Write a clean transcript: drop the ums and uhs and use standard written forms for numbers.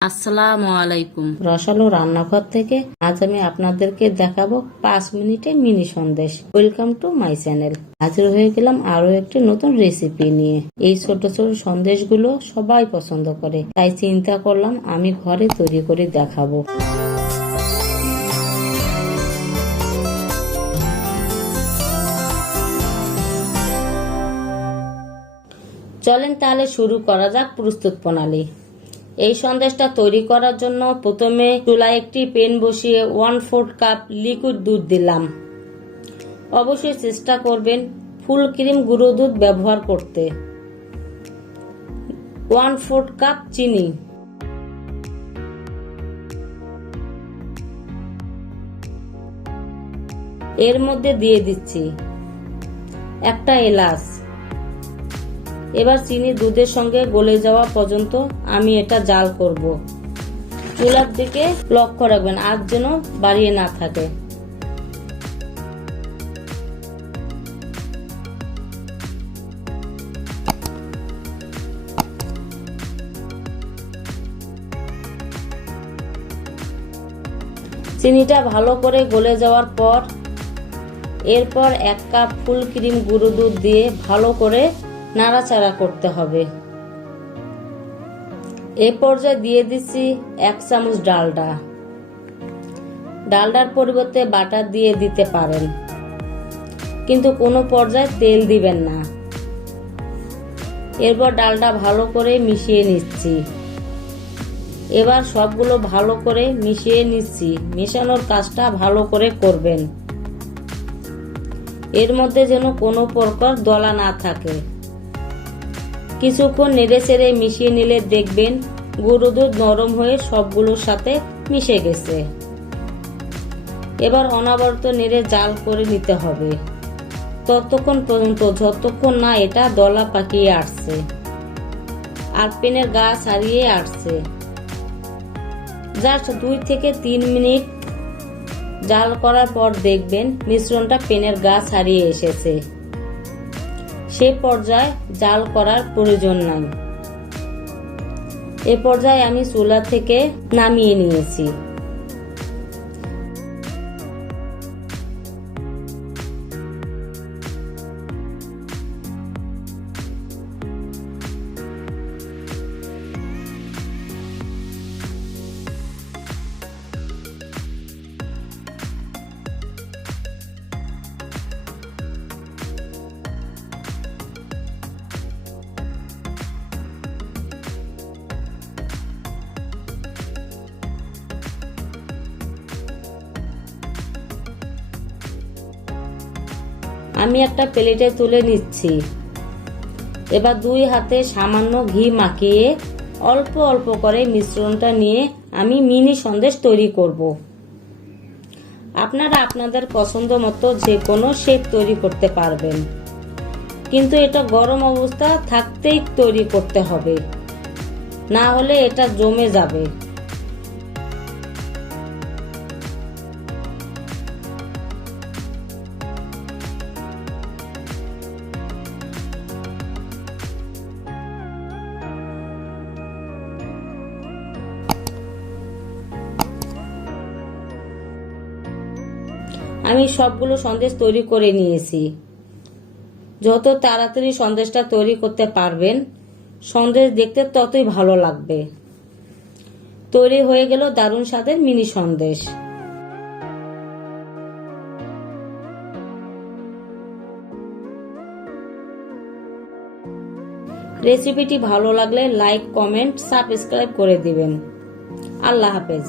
আসসালামু আলাইকুম। রসালো রান্নাঘর থেকে আজ আমি আপনাদেরকে দেখাবো 5 মিনিটে mini Sandesh. Welcome to my channel. হাজির হয়ে গেলাম আরো একটি নতুন রেসিপি নিয়ে। এই ছোট ছোট সন্দেশগুলো সবাই পছন্দ করে, তাই চিন্তা করলাম আমি ঘরে তৈরি করে দেখাবো। চলেন তাহলে শুরু করা যাক প্রস্তুত প্রণালী। এই সন্দেশটা তৈরি করার জন্য প্রথমে চুলায় একটি প্যান বসিয়ে 1/4 কাপ লিকুইড দুধ দিলাম। অবশ্যই চেষ্টা করবেন ফুল ক্রিম গুঁড়ো দুধ ব্যবহার করতে। 1/4 কাপ চিনি, এর মধ্যে দিয়ে দিচ্ছি একটা এলাচ। এবার চিনি দুধের সঙ্গে গলে যাওয়া পর্যন্ত আমি এটা জাল করব। চুলার দিকে লক্ষ্য রাখবেন আঁচ যেন বাড়িয়ে না থাকে। চিনিটা ভালো করে গলে যাওয়ার পর এরপর 1 কাপ ফুল ক্রিম গুঁড়ো দুধ দিয়ে ভালো করে নাড়াচাড়া করতে হবে। এই পর্যায়ে দিয়ে দিচ্ছি 1 চামচ ডালডা। ডালডার পরিবর্তে বাটার দিয়ে দিতে পারেন, কিন্তু কোনো পর্যায়ে তেল দিবেন না। এরপর ডালডা ভালো করে মিশিয়ে নিচ্ছি। এবার সবগুলো ভালো করে মিশিয়ে নিচ্ছি। মেশানোর কাজটা ভালো করে করবেন, এর মধ্যে যেন কোনো প্রকার দলা না থাকে। কিছুক্ষণ নেড়ে চেড়ে মিশিয়ে নিলে দেখবেন গুঁড়ো দুধ নরম হয়ে সবগুলোর সাথে মিশে গেছে। এবার অনবরত নেড়ে জাল করে নিতে হবে ততক্ষণ পর্যন্ত যতক্ষণ না এটা দলা পাকিয়ে আসছে আর পেনের গা ছাড়িয়ে আসছে। জাস্ট 2 থেকে 3 মিনিট জাল করার পর দেখবেন মিশ্রণটা পেনের গা ছাড়িয়ে এসেছে। সে পর্যায়ে জাল করার প্রয়োজন নাই। এ পর্যায়ে আমি চুলা থেকে নামিয়ে নিয়েছি। আমি একটা প্লেটে তুলে নিচ্ছি। এবার 2 হাতে সামান্য ঘি মাখিয়ে অল্প অল্প করে মিশ্রণটা নিয়ে আমি মিনি সন্দেশ তৈরি করব। আপনারা আপনাদের পছন্দ মতো যে কোনো শেপ তৈরি করতে পারবেন, কিন্তু এটা গরম অবস্থা থাকতেই তৈরি করতে হবে, না হলে এটা জমে যাবে। আমি সবগুলো সন্দেশ তৈরি করে নিয়েছি। যত তাড়াতাড়ি সন্দেশটা তৈরি করতে পারবেন সন্দেশ দেখতে ততই ভালো লাগবে। তৈরি হয়ে গেল দারুণ স্বাদের মিনি সন্দেশ। রেসিপিটি ভালো লাগলে লাইক, কমেন্ট, সাবস্ক্রাইব করে দিবেন। আল্লাহ হাফেজ।